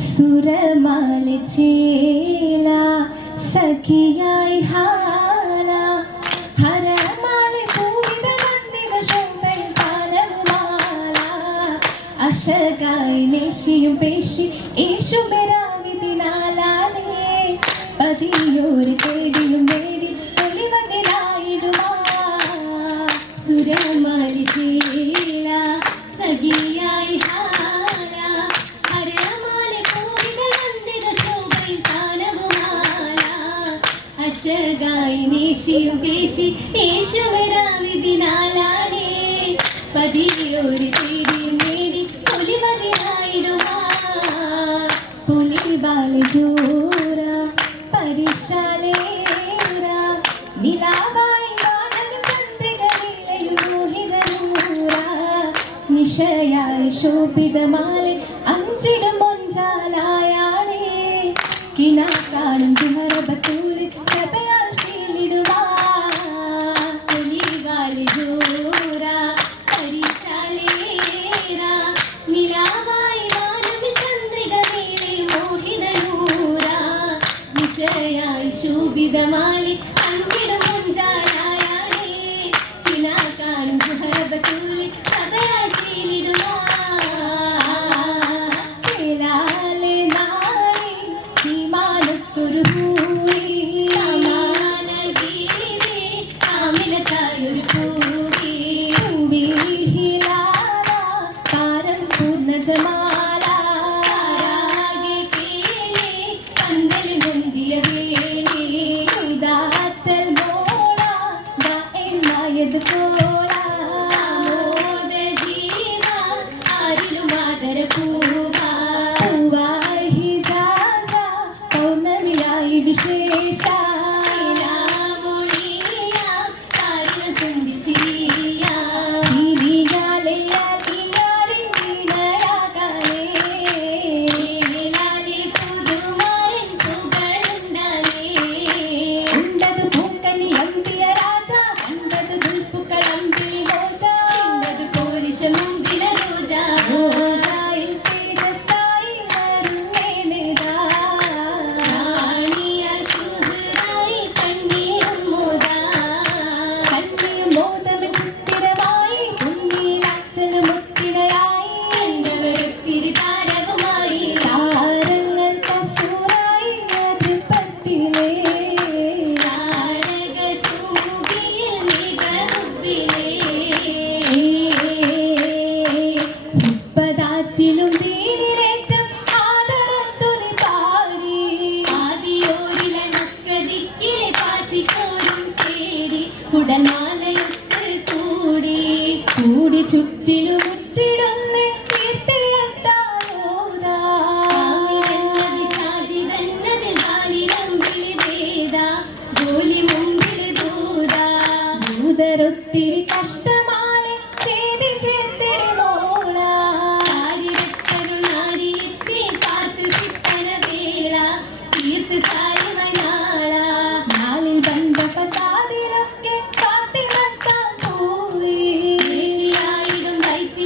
സുരമാല ചേല സഖിയായി ഹാല ഹരമാല പൂവിതളന്നിക ശോഭൽ പാനവുമാല അശകായി നേശിയും പേശി യേശുബരാവിതിനാലാണേ പതിയൊരു തേടിയും നേടി ഒളിവതിനായിടുമാ സുരമാല ചേല സഖിയായി ഹാല ഹരമാല പൂവിതളന്നിക ശോഭൽ പാനവുമാല അശകായി നേശിയും പേശി യേശുവരാവിതിനാലാണേ പതിയൊരു തേടിയും നേടി ഒലിവതിനായിടുമാ പുലിബാലജോര പരിശാലേര നിലാവായി വാനവി ചന്ദ്രികയിലയും മോഹിതനൂര നിശയായി ശോഭിതമാലെ അഞ്ചിടും മൊഞ്ചാലായാണേ കിനാ കാണും സുഹറബത്തൂരിൽ പ്രഭയാശീലിടുവാ പുലിബാലജോര പരിശാലേര നിലാവായി വാനവി ചന്ദ്രികയിലയും മോഹിതനൂര നിശയായി ശോഭിതമാലെ അഞ്ചിടും മൊഞ്ചാലായാണേ കിനാ കാണും സുഹറബത്തൂരിൽ പ്രഭയാശീലിടുവാ ചേലാലെ നാളെ ചീമാനത്തൊരു പൂവി സമാനഗീവേ കാമിലത്തായൊരു പൂവി പൂവി ഹിലാല താരം പൂർണ്ണജമാല താരാകെ കേളി പന്തലിൽ മുന്തിയ വേളി ഇതാറ്റൽ മോള ദാ എന്നായത് പോള ആമോദ ജീവ ആരിലും ആദര പൂവാ പൂവായി ഹിജാസ പൗർണമിയായി വിശേഷ കൂടി ചുറ്റിലും മുറ്റിടുന്നേ ഒത്തിരി കഷ്ടമാലെ ചെയ്തി ചേർത്തിടി മോള കാത്തു ചിത്തന വേള തീർത്ത് സാരി മനാള നാളിൽ ബന്ധ പസാദിലൊക്കെ കാത്തി നിർത്താൻ പോവേ ദേശിയായിടും വൈദ്യ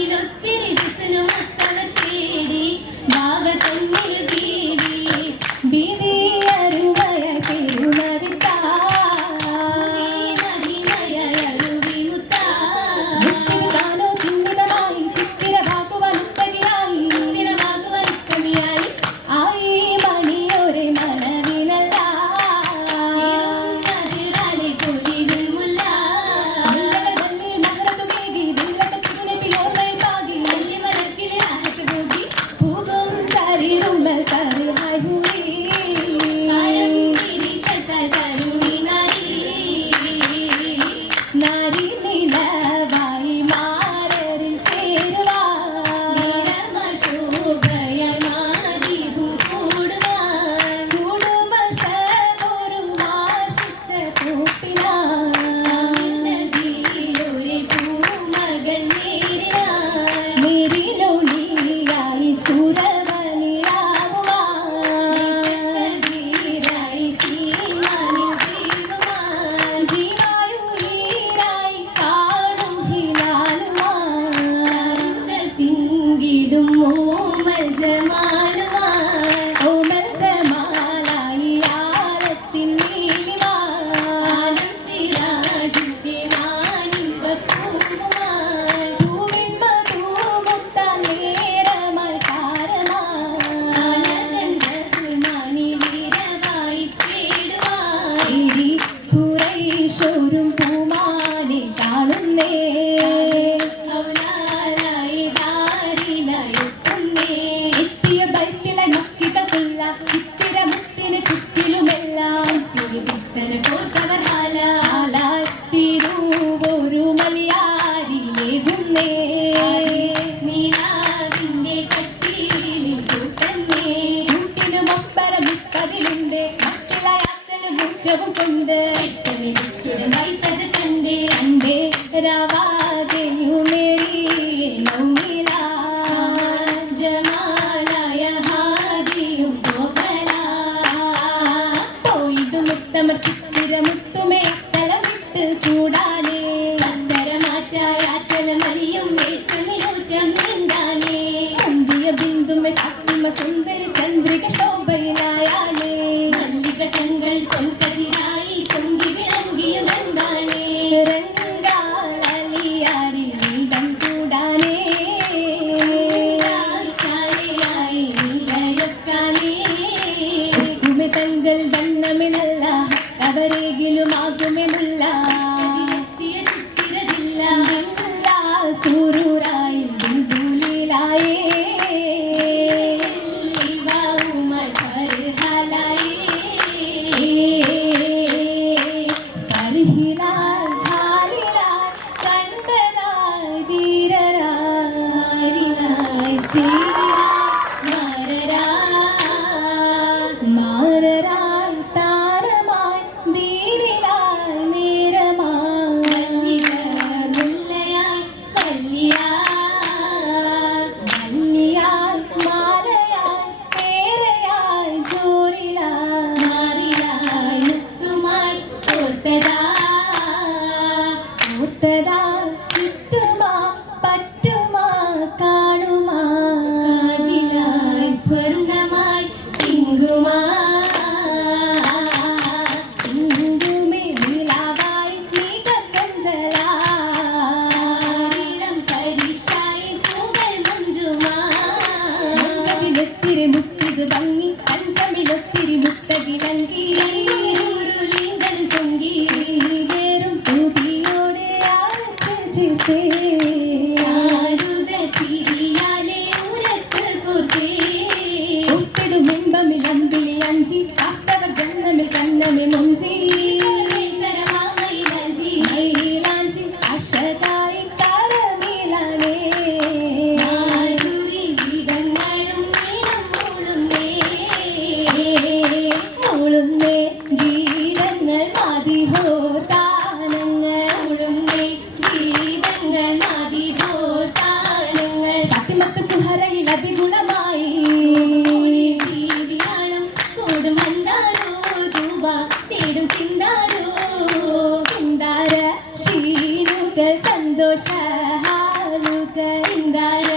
ചിന്താര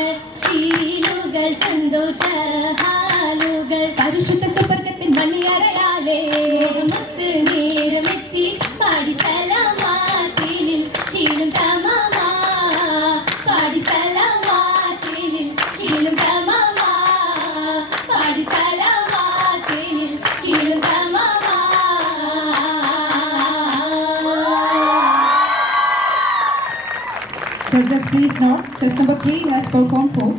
ശീലുകൾ സന്തോഷ ഹാലുകൾ പരിശുദ്ധ സുവർഗത്തിൻ മണിയറടാലേ മുത്ത് നേരമെത്തി പാടി സലാമാ ചീലിൽ ചീലും തമാമാ പാടി സലാമാ ചീലിൽ ചീലും തമാമാ പാടി സലാമാ ചീലിൽ ചീലും തമാമാ. Judges, please note, chest number 3 has performed for